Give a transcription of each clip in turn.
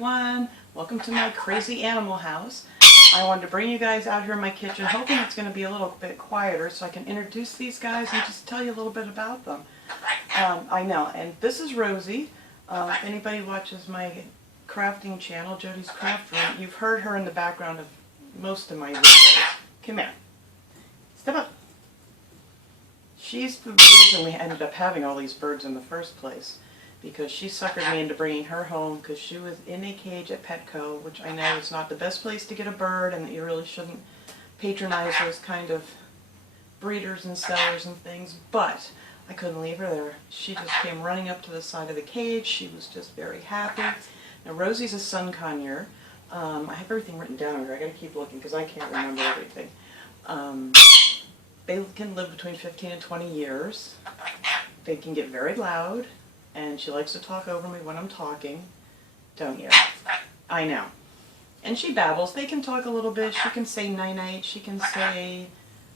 everyone. Welcome to my crazy animal house. I wanted to bring you guys out here in my kitchen, hoping it's going to be a little bit quieter so I can introduce these guys and just tell you a little bit about them. I know, and this is Rosie. If anybody watches my crafting channel, Jody's Craft Room, you've heard her in the background of most of my videos. Come here. Step up. She's the reason we ended up having all these birds in the first place, because she suckered me into bringing her home because she was in a cage at Petco, which I know is not the best place to get a bird and that you really shouldn't patronize those kind of breeders and sellers and things, but I couldn't leave her there. She just came running up to the side of the cage. She was just very happy. Now Rosie's a sun conure. I have everything written down here. I gotta keep looking because I can't remember everything. They can live between 15 and 20 years. They can get very loud. And she likes to talk over me when I'm talking. Don't you? I know. And she babbles. They can talk a little bit. She can say night-night. She can say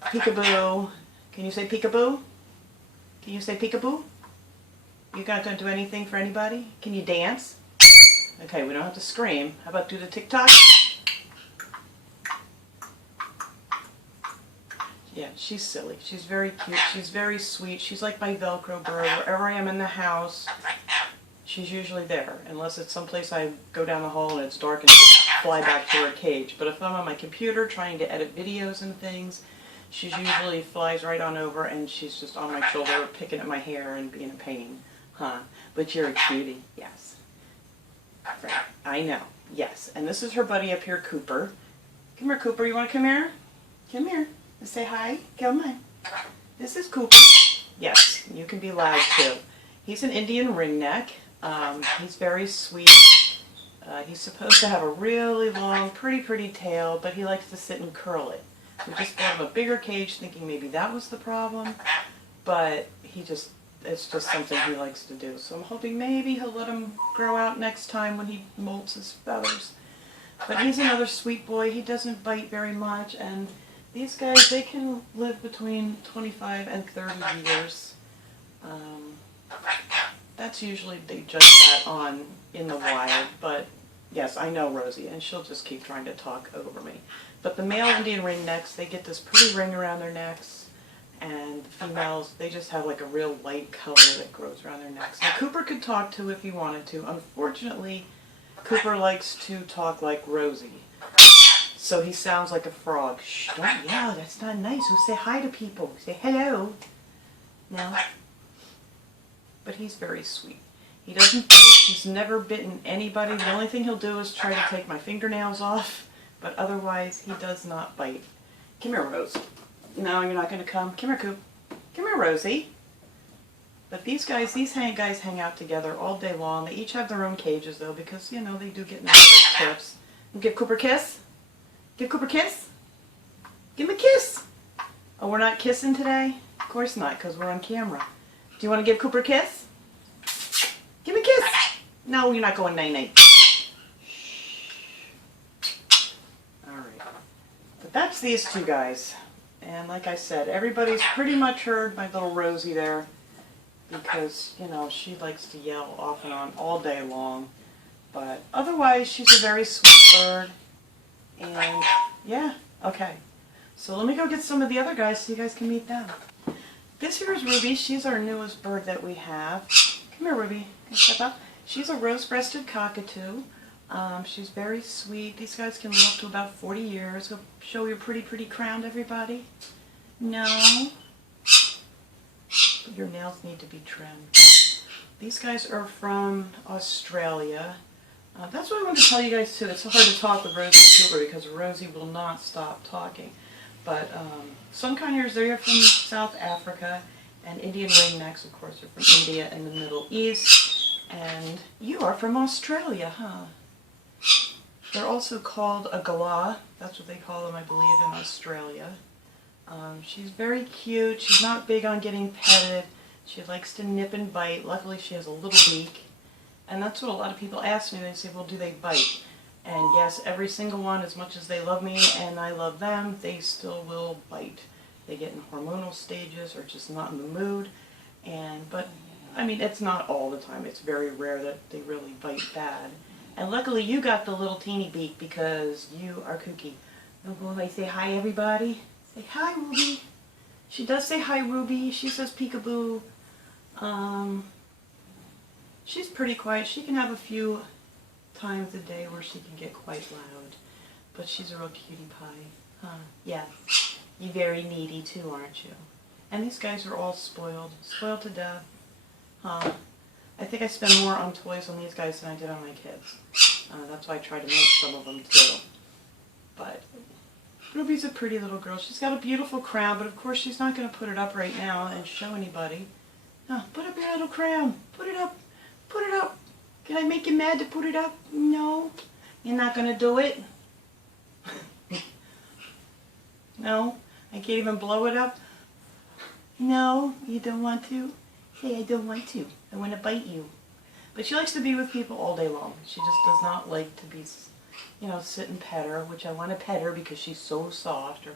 peekaboo. Can you say peekaboo? Can you say peekaboo? You got to do anything for anybody? Can you dance? Okay, we don't have to scream. How about do the tick-tock? Yeah, she's silly. She's very cute. She's very sweet. She's like my Velcro bird. Wherever I am in the house, she's usually there. Unless it's someplace I go down the hall and it's dark and just fly back to her cage. But if I'm on my computer trying to edit videos and things, she usually flies right on over and she's just on my shoulder picking at my hair and being a pain. Huh? But you're a cutie. Yes. Right. I know. Yes. And this is her buddy up here, Cooper. Come here, Cooper. You want to come here? Come here. Say hi. Come on. This is Cooper. Yes, you can be loud too. He's an Indian ringneck. He's very sweet. He's supposed to have a really long, pretty tail, but he likes to sit and curl it. We just bought him a bigger cage thinking maybe that was the problem, but it's just something he likes to do. So I'm hoping maybe he'll let him grow out next time when he molts his feathers. But he's another sweet boy. He doesn't bite very much, and these guys, they can live between 25 and 30 years. That's usually, they judge that on in the wild, but yes, I know Rosie, and she'll just keep trying to talk over me. But the male Indian ringnecks, they get this pretty ring around their necks, and the females, they just have like a real light color that grows around their necks. Now Cooper could talk too if he wanted to. Unfortunately, Cooper likes to talk like Rosie. So he sounds like a frog. Shh, don't yell, that's not nice. So say hi to people. Say hello. No. But he's very sweet. He doesn't bite. He's never bitten anybody. The only thing he'll do is try to take my fingernails off. But otherwise, he does not bite. Come here, Rose. No, you're not going to come. Come here, Coop. Come here, Rosie. But these guys hang out together all day long. They each have their own cages, though, because, you know, they do get in their tips. Give Cooper a kiss. Give Cooper a kiss? Give him a kiss! Oh, we're not kissing today? Of course not, because we're on camera. Do you want to give Cooper a kiss? Give him a kiss! No, you're not going night-night. Alright. But that's these two guys. And like I said, everybody's pretty much heard my little Rosie there, because, you know, she likes to yell off and on all day long. But otherwise, she's a very sweet bird. And yeah, okay. So let me go get some of the other guys so you guys can meet them. This here is Ruby. She's our newest bird that we have. Come here, Ruby. Can you step up? She's a rose-breasted cockatoo. She's very sweet. These guys can live up to about 40 years. Go show your pretty crown, everybody. No. Your nails need to be trimmed. These guys are from Australia. That's what I wanted to tell you guys too. It's hard to talk with Rosie and Cooper because Rosie will not stop talking. But sun conures, they're from South Africa, and Indian ringnecks, of course, are from India and the Middle East. And you are from Australia, huh? They're also called a galah. That's what they call them, I believe, in Australia. She's very cute. She's not big on getting petted. She likes to nip and bite. Luckily, she has a little beak. And that's what a lot of people ask me. They say, well, do they bite? And yes, every single one, as much as they love me and I love them, they still will bite. They get in hormonal stages or just not in the mood. But I mean, it's not all the time. It's very rare that they really bite bad. And luckily you got the little teeny beak because you are kooky. Oh boy, say hi everybody. Say hi Ruby. She does say hi Ruby. She says peekaboo. She's pretty quiet. She can have a few times a day where she can get quite loud. But she's a real cutie pie. Huh? Yeah. You're very needy too, aren't you? And these guys are all spoiled. Spoiled to death. Huh? I think I spend more on toys on these guys than I did on my kids. That's why I try to make some of them too. But Ruby's a pretty little girl. She's got a beautiful crown, but of course she's not going to put it up right now and show anybody. No, put up your little crown. Put it up. Put it up. Can I make you mad to put it up? No. You're not going to do it? No? I can't even blow it up? No, you don't want to? Hey, I don't want to. I want to bite you. But she likes to be with people all day long. She just does not like to be, you know, sit and pet her, which I want to pet her because she's so soft. Her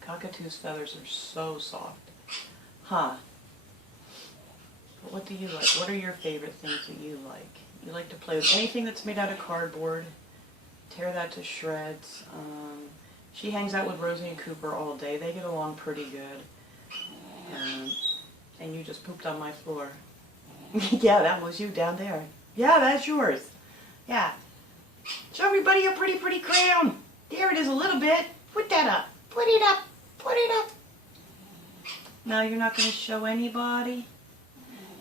cockatoo's feathers are so soft. Huh. But what do you like? What are your favorite things that you like? You like to play with anything that's made out of cardboard. Tear that to shreds. She hangs out with Rosie and Cooper all day. They get along pretty good. And you just pooped on my floor. Yeah, that was you down there. Yeah, that's yours. Yeah. Show everybody your pretty, pretty crown. There it is a little bit. Put that up. Put it up. Put it up. Now you're not going to show anybody?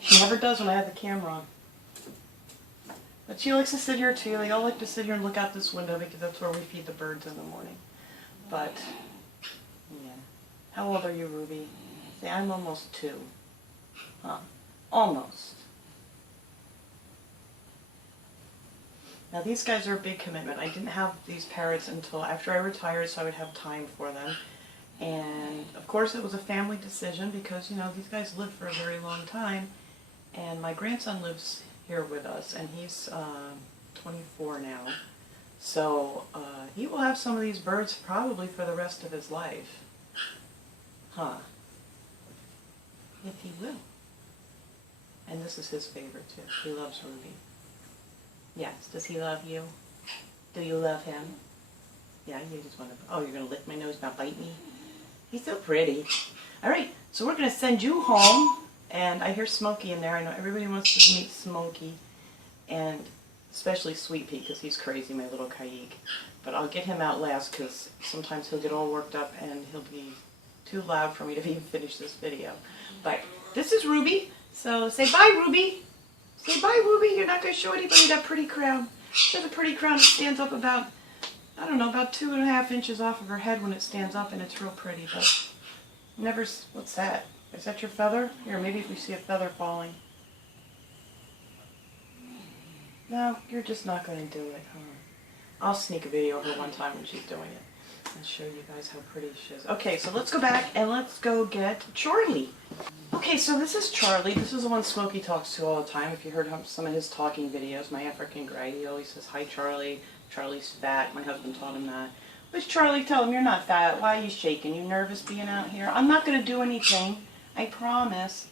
She never does when I have the camera on. But she likes to sit here too. They all like to sit here and look out this window because that's where we feed the birds in the morning. But, yeah. How old are you, Ruby? Say, I'm almost 2. Huh. Almost. Now these guys are a big commitment. I didn't have these parrots until after I retired so I would have time for them. And of course it was a family decision because, you know, these guys live for a very long time. And my grandson lives here with us and he's 24 now. So he will have some of these birds probably for the rest of his life. Huh. If he will. And this is his favorite too. He loves Ruby. Yes. Does he love you? Do you love him? Yeah, you just want to... Oh, you're going to lick my nose, not bite me? He's so pretty. All right, so we're going to send you home. And I hear Smokey in there. I know everybody wants to meet Smokey. And especially Sweet Pea, because he's crazy, my little Caique. But I'll get him out last, because sometimes he'll get all worked up and he'll be too loud for me to even finish this video. But this is Ruby. So say bye, Ruby. Say bye, Ruby. You're not going to show anybody that pretty crown. She has a pretty crown. It stands up about, I don't know, about 2.5 inches off of her head when it stands up, and it's real pretty. But never, what's that? Is that your feather? Here, maybe if we see a feather falling. No, you're just not going to do it, huh? I'll sneak a video of her one time when she's doing it and show you guys how pretty she is. Okay, so let's go back and let's go get Charlie. Okay, so this is Charlie. This is the one Smokey talks to all the time. If you heard some of his talking videos, my African gray, he always says, hi Charlie, Charlie's fat. My husband taught him that. Which Charlie, tell him you're not fat. Why are you shaking? You nervous being out here? I'm not going to do anything. I promise.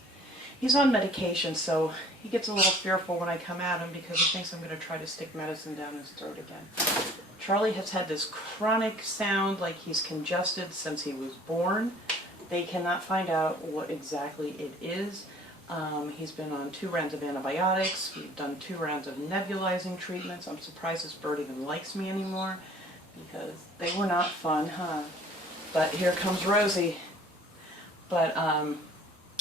He's on medication, so he gets a little fearful when I come at him because he thinks I'm going to try to stick medicine down his throat again. Charlie has had this chronic sound like he's congested since he was born. They cannot find out what exactly it is. He's been on 2 rounds of antibiotics. We've done 2 rounds of nebulizing treatments. I'm surprised this bird even likes me anymore because they were not fun, huh? But here comes Rosie. But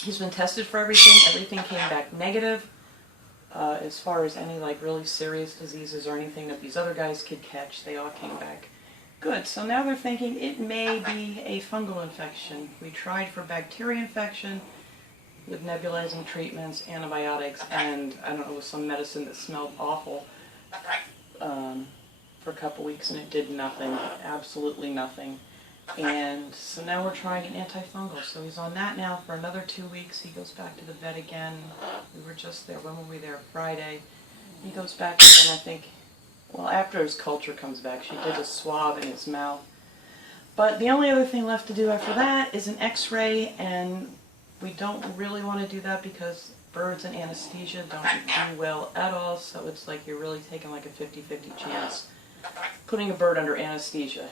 he's been tested for everything. Everything came back negative as far as any like really serious diseases or anything that these other guys could catch. They all came back good. So now they're thinking it may be a fungal infection. We tried for bacteria infection with nebulizing treatments, antibiotics, and I don't know, some medicine that smelled awful for a couple weeks, and it did nothing, absolutely nothing. And so now we're trying an antifungal. So he's on that now for another 2 weeks. He goes back to the vet again. We were just there. When were we there? Friday. He goes back again, I think. Well, after his culture comes back, she did a swab in his mouth. But the only other thing left to do after that is an x-ray, and We don't really want to do that because birds in anesthesia don't do well at all, so it's like you're really taking like a 50-50 chance putting a bird under anesthesia.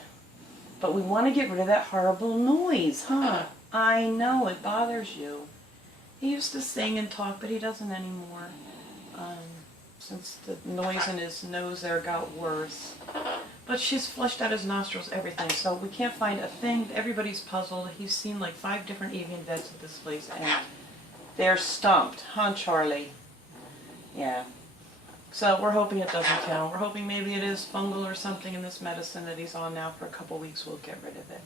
But we want to get rid of that horrible noise, huh? I know, it bothers you. He used to sing and talk, but he doesn't anymore. Since the noise in his nose there got worse. But she's flushed out his nostrils, everything, so we can't find a thing. Everybody's puzzled. He's seen like 5 different avian vets at this place, and they're stumped. Huh, Charlie? Yeah. So we're hoping it doesn't count. We're hoping maybe it is fungal or something in this medicine that he's on now for a couple weeks. We'll get rid of it.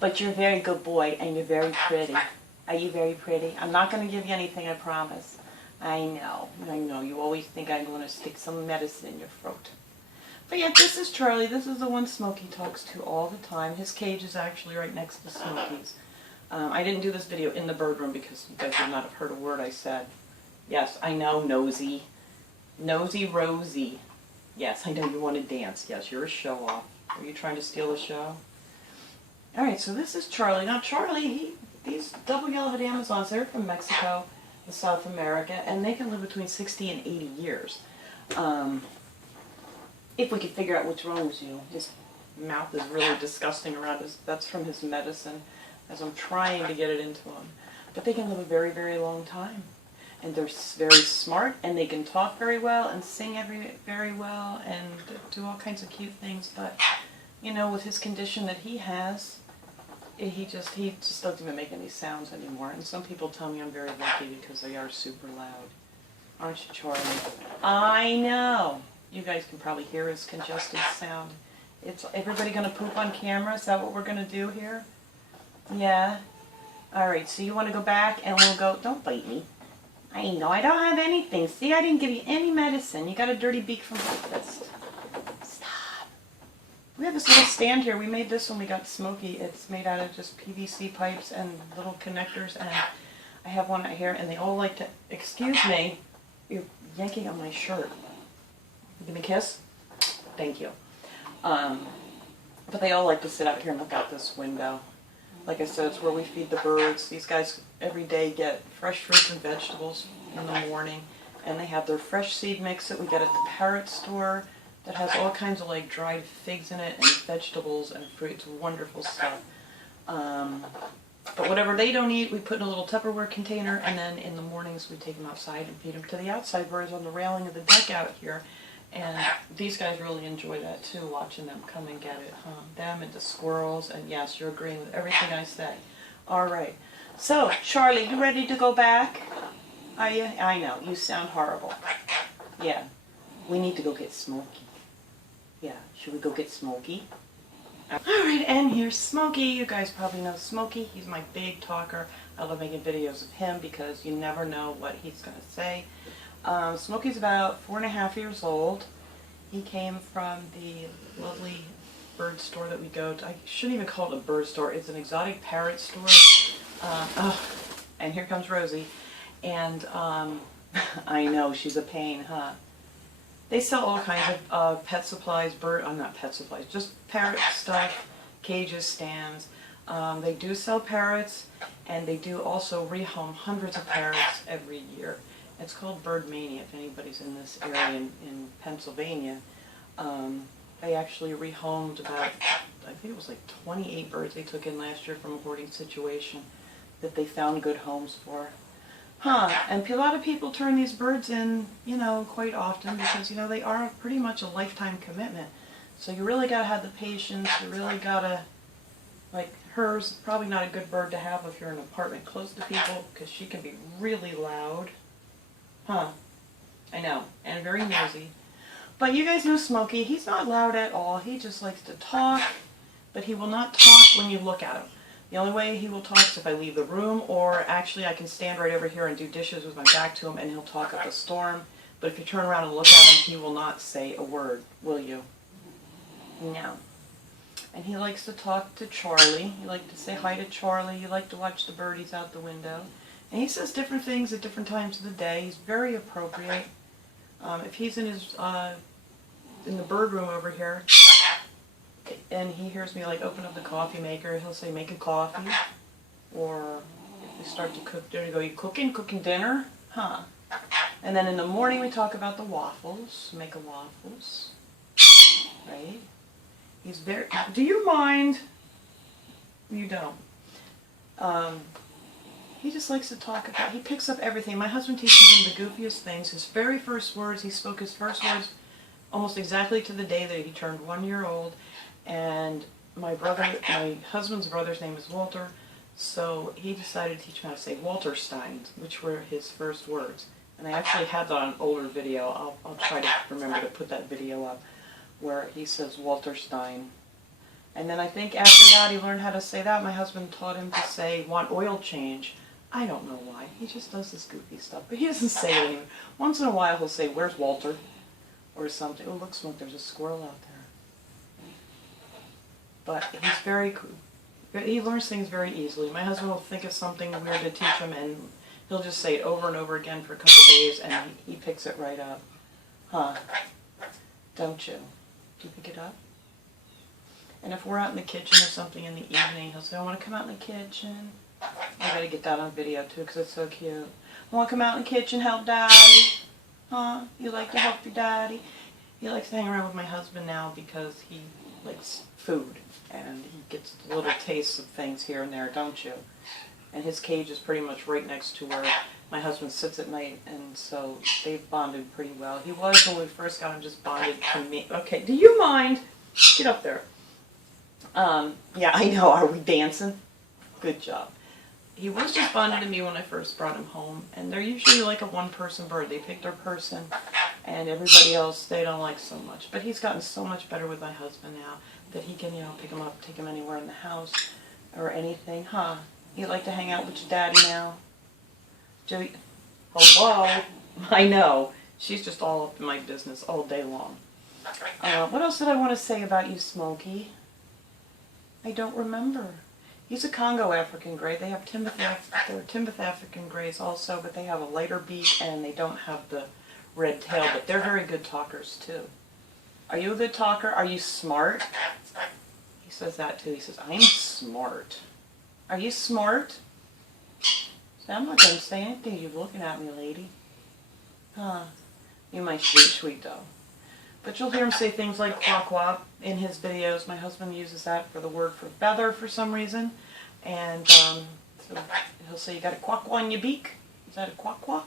But you're a very good boy, and you're very pretty. Are you very pretty? I'm not going to give you anything, I promise. I know. You always think I'm going to stick some medicine in your throat. But yeah, this is Charlie. This is the one Smokey talks to all the time. His cage is actually right next to Smokey's. I didn't do this video in the bird room because you guys would not have heard a word I said. Yes, I know, nosy. Nosy Rosie. Yes, I know you want to dance. Yes, you're a show-off. Are you trying to steal a show? Alright, so this is Charlie. Now Charlie, these double yellow-headed Amazons, they're from Mexico, South America, and they can live between 60 and 80 years. If we could figure out what's wrong with you. His mouth is really disgusting around us. That's from his medicine, as I'm trying to get it into him. But they can live a very, very long time. And they're very smart, and they can talk very well, and sing very well, and do all kinds of cute things. But, you know, with his condition that he has, he just doesn't even make any sounds anymore. And some people tell me I'm very lucky because they are super loud. Aren't you, Charlie? I know. You guys can probably hear his congested sound. It's everybody going to poop on camera? Is that what we're going to do here? Yeah? Alright, so you want to go back and we'll go... Don't bite me. I know, I don't have anything. See, I didn't give you any medicine. You got a dirty beak from breakfast. Stop. We have this little stand here. We made this when we got Smokey. It's made out of just PVC pipes and little connectors, and I have one out here, and they all like to... Excuse me. You're yanking on my shirt. Give me a kiss? Thank you. But they all like to sit out here and look out this window. Like I said, it's where we feed the birds. These guys every day get fresh fruits and vegetables in the morning, and they have their fresh seed mix that we get at the Parrot store that has all kinds of like dried figs in it and vegetables and fruits. Wonderful stuff. But whatever they don't eat, we put in a little Tupperware container, and then in the mornings we take them outside and feed them to the outside birds on the railing of the deck out here. And these guys really enjoy that too, watching them come and get it. Them and the squirrels, and yes, you're agreeing with everything I say. Alright, so Charlie, you ready to go back? Are you? I know, you sound horrible. Yeah, we need to go get Smokey. Yeah, should we go get Smokey? Alright, and here's Smokey. You guys probably know Smokey. He's my big talker. I love making videos of him because you never know what he's going to say. Smokey's about 4.5 years old. He came from the lovely bird store that we go to. I shouldn't even call it a bird store. It's an exotic parrot store. And here comes Rosie. And I know, she's a pain, huh? They sell all kinds of pet supplies, not pet supplies, just parrot stuff, cages, stands. They do sell parrots, and they do also rehome hundreds of parrots every year. It's called Bird Mania, if anybody's in this area in Pennsylvania. They actually rehomed about, I think it was like 28 birds they took in last year from a hoarding situation that they found good homes for. And a lot of people turn these birds in, you know, quite often because, you know, they are pretty much a lifetime commitment. So you really got to have the patience, you really got to, like, hers, probably not a good bird to have if you're in an apartment close to people because she can be really loud. I know, and very noisy. But you guys know Smokey, he's not loud at all. He just likes to talk, but he will not talk when you look at him. The only way he will talk is if I leave the room, or actually I can stand right over here and do dishes with my back to him and he'll talk up a storm. But if you turn around and look at him, he will not say a word, will you? No. And he likes to talk to Charlie. You like to say hi to Charlie. You like to watch the birdies out the window. And he says different things at different times of the day. He's very appropriate. If he's in his in the bird room over here, and he hears me like open up the coffee maker, he'll say, "Make a coffee," or We start to cook. There you go. You cooking dinner? Huh. And then in the morning we talk about the waffles. Make a waffles. Right? He's very... Do you mind? You don't. He just likes to talk about... He picks up everything. My husband teaches him the goofiest things. His very first words, he spoke his first words almost exactly to the day that he turned 1 year old. And my husband's brother's name is Walter. So he decided to teach me how to say Walterstein, which were his first words. And I actually had that on an older video. I'll try to remember to put that video up where he says Walterstein. And then I think after that he learned how to say that. My husband taught him to say, want oil change. I don't know why. He just does this goofy stuff. But he doesn't say it anymore. Once in a while he'll say, where's Walter? Or something. Oh, look, Smoke, there's a squirrel out there. But he's very cool. He learns things very easily. My husband will think of something weird to teach him, and he'll just say it over and over again for a couple days, and he picks it right up. Huh. Don't you? Do you pick it up? And if we're out in the kitchen or something in the evening, he'll say, I want to come out in the kitchen. I got to get that on video, too, because it's so cute. I want to come out in the kitchen, help Daddy. Huh? You like to help your daddy? He likes to hang around with my husband now because he likes food. And he gets little tastes of things here and there, don't you? And his cage is pretty much right next to where my husband sits at night, and so they've bonded pretty well. He was, when we first got him, just bonded to me. Okay, do you mind? Get up there. Yeah, I know. Are we dancing? Good job. He was just bonded to me when I first brought him home, and they're usually like a one-person bird. They pick their person, and everybody else they don't like so much. But he's gotten so much better with my husband now that he can, pick him up, take him anywhere in the house or anything. Huh? You like to hang out with your daddy now? Joey? Hello? I know. She's just all up in my business all day long. What else did I want to say about you, Smokey? I don't remember. He's a Congo African Grey. They have Timoth African Greys also, but they have a lighter beak and they don't have the red tail, but they're very good talkers too. Are you a good talker? Are you smart? He says that too. He says, I'm smart. Are you smart? So I'm not going to say anything. You're looking at me, lady. Huh. You're my sweet dog. But you'll hear him say things like quack quack in his videos. My husband uses that for the word for feather for some reason. And so he'll say, you got a quack quack in your beak? Is that a quack quack?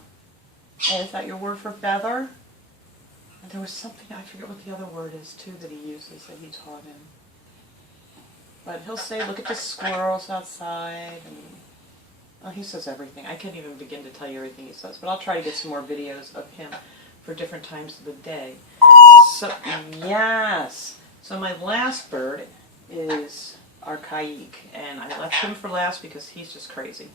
And is that your word for feather? And there was something, I forget what the other word is too that he uses that he taught him. But he'll say, look at the squirrels outside. And he says everything. I can't even begin to tell you everything he says. But I'll try to get some more videos of him for different times of the day. So, yes. So my last bird is our Caique, and I left him for last because he's just crazy.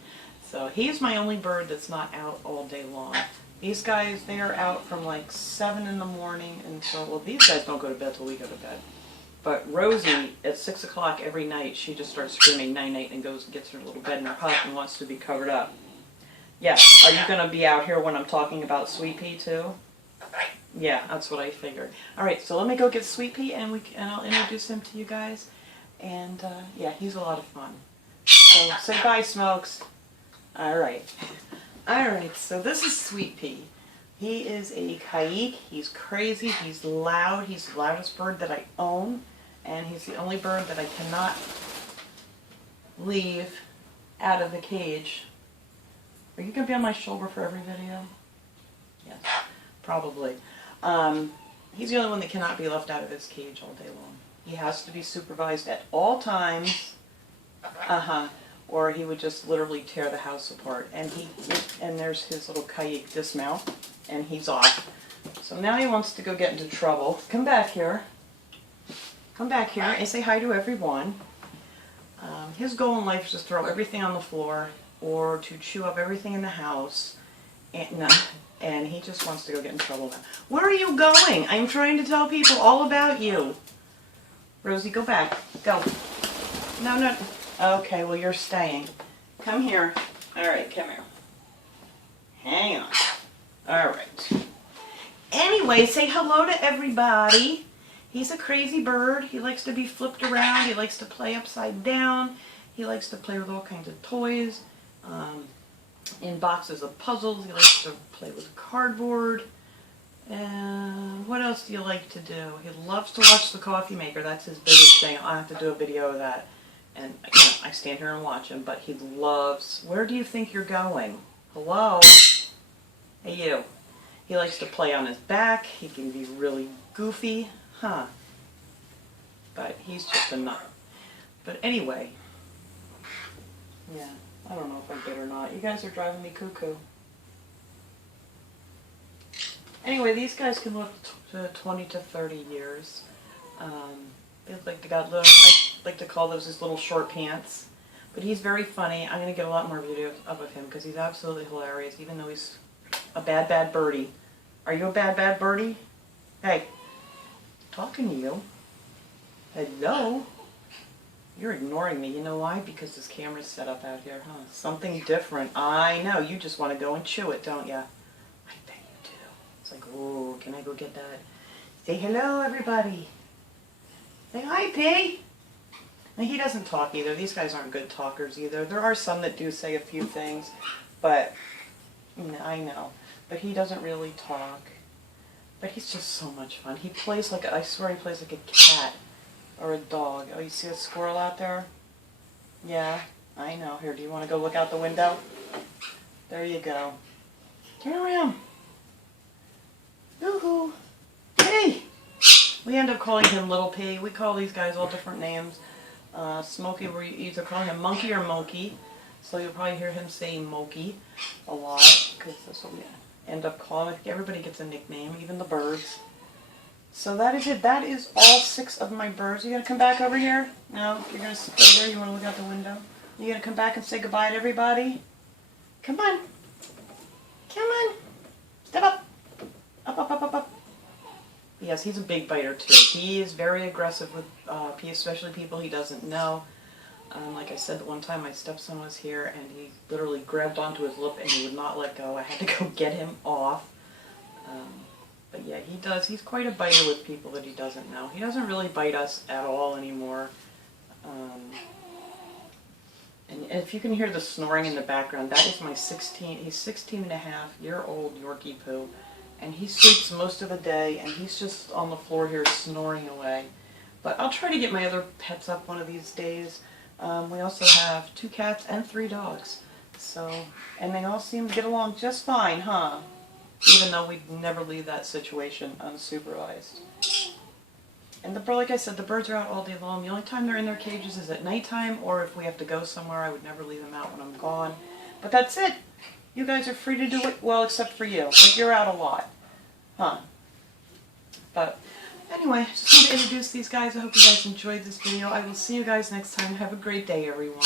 So he's my only bird that's not out all day long. These guys, they are out from like 7 in the morning until, well, these guys don't go to bed till we go to bed. But Rosie, at 6 o'clock every night, she just starts screaming night-night and goes and gets her little bed in her hut and wants to be covered up. Yes, are you going to be out here when I'm talking about Sweet Pea too? Yeah, that's what I figured. All right, so let me go get Sweet Pea, and I'll introduce him to you guys. And yeah, he's a lot of fun. So say bye, Smokes. All right. All right, so this is Sweet Pea. He is a Caique. He's crazy. He's loud. He's the loudest bird that I own, and he's the only bird that I cannot leave out of the cage. Are you going to be on my shoulder for every video? Yes, probably. He's the only one that cannot be left out of his cage all day long. He has to be supervised at all times, or he would just literally tear the house apart. And there's his little Caique dismount, and he's off. So now he wants to go get into trouble. Come back here. Come back here and say hi to everyone. His goal in life is to throw everything on the floor or to chew up everything in the house. And he just wants to go get in trouble now. Where are you going? I'm trying to tell people all about you. Rosie, go back. Go. No. Okay, well, you're staying. Come here. All right, come here. Hang on. All right. Anyway, say hello to everybody. He's a crazy bird. He likes to be flipped around. He likes to play upside down. He likes to play with all kinds of toys. in boxes of puzzles. He likes to play with cardboard. And what else do you like to do? He loves to watch the coffee maker. That's his biggest thing. I'll have to do a video of that. And, you know, I stand here and watch him, but he loves... Where do you think you're going? Hello? Hey, you. He likes to play on his back. He can be really goofy. Huh. But he's just a nut. But anyway. Yeah, I don't know if I did or not. You guys are driving me cuckoo. Anyway, these guys can live to 20 to 30 years. They got little, I like to call those his little short pants. But he's very funny. I'm going to get a lot more videos of him because he's absolutely hilarious, even though he's a bad, bad birdie. Are you a bad, bad birdie? Hey, talking to you. Hello? You're ignoring me. You know why? Because this camera's set up out here, huh? Something different. I know. You just want to go and chew it, don't ya? I bet you do. It's like, oh, can I go get that? Say hello, everybody. Say hi, P. Now, he doesn't talk either. These guys aren't good talkers either. There are some that do say a few things, but I know. But he doesn't really talk. But he's just so much fun. He plays like, I swear he plays like a cat or a dog. Oh, you see a squirrel out there? Yeah, I know. Here, do you want to go look out the window? There you go. Turn around. Yoo-hoo. Hey! We end up calling him Little P. We call these guys all different names. Smokey, we either call him Monkey or Mokey. So you'll probably hear him say Mokey a lot, because that's what we end up calling it. Everybody gets a nickname, even the birds. So that is it. That is all 6 of my birds. You gonna come back over here? No? You're gonna stay there? You wanna look out the window? You gonna come back and say goodbye to everybody? Come on. Come on. Step up. Up, up, up, up, up. Yes, he's a big biter too. He is very aggressive with especially people he doesn't know. Like I said, one time my stepson was here and he literally grabbed onto his lip and he would not let go. I had to go get him off. But yeah, he does. He's quite a biter with people that he doesn't know. He doesn't really bite us at all anymore. And if you can hear the snoring in the background, that is my 16-and-a-half-year-old Yorkie Poo. And he sleeps most of the day, and he's just on the floor here snoring away. But I'll try to get my other pets up one of these days. We also have 2 cats and 3 dogs. So, and they all seem to get along just fine, huh? Even though we'd never leave that situation unsupervised. And like I said, the birds are out all day long. The only time they're in their cages is at nighttime, or if we have to go somewhere, I would never leave them out when I'm gone. But that's it. You guys are free to do it, well, except for you. But you're out a lot. Huh. But anyway, just wanted to introduce these guys. I hope you guys enjoyed this video. I will see you guys next time. Have a great day, everyone.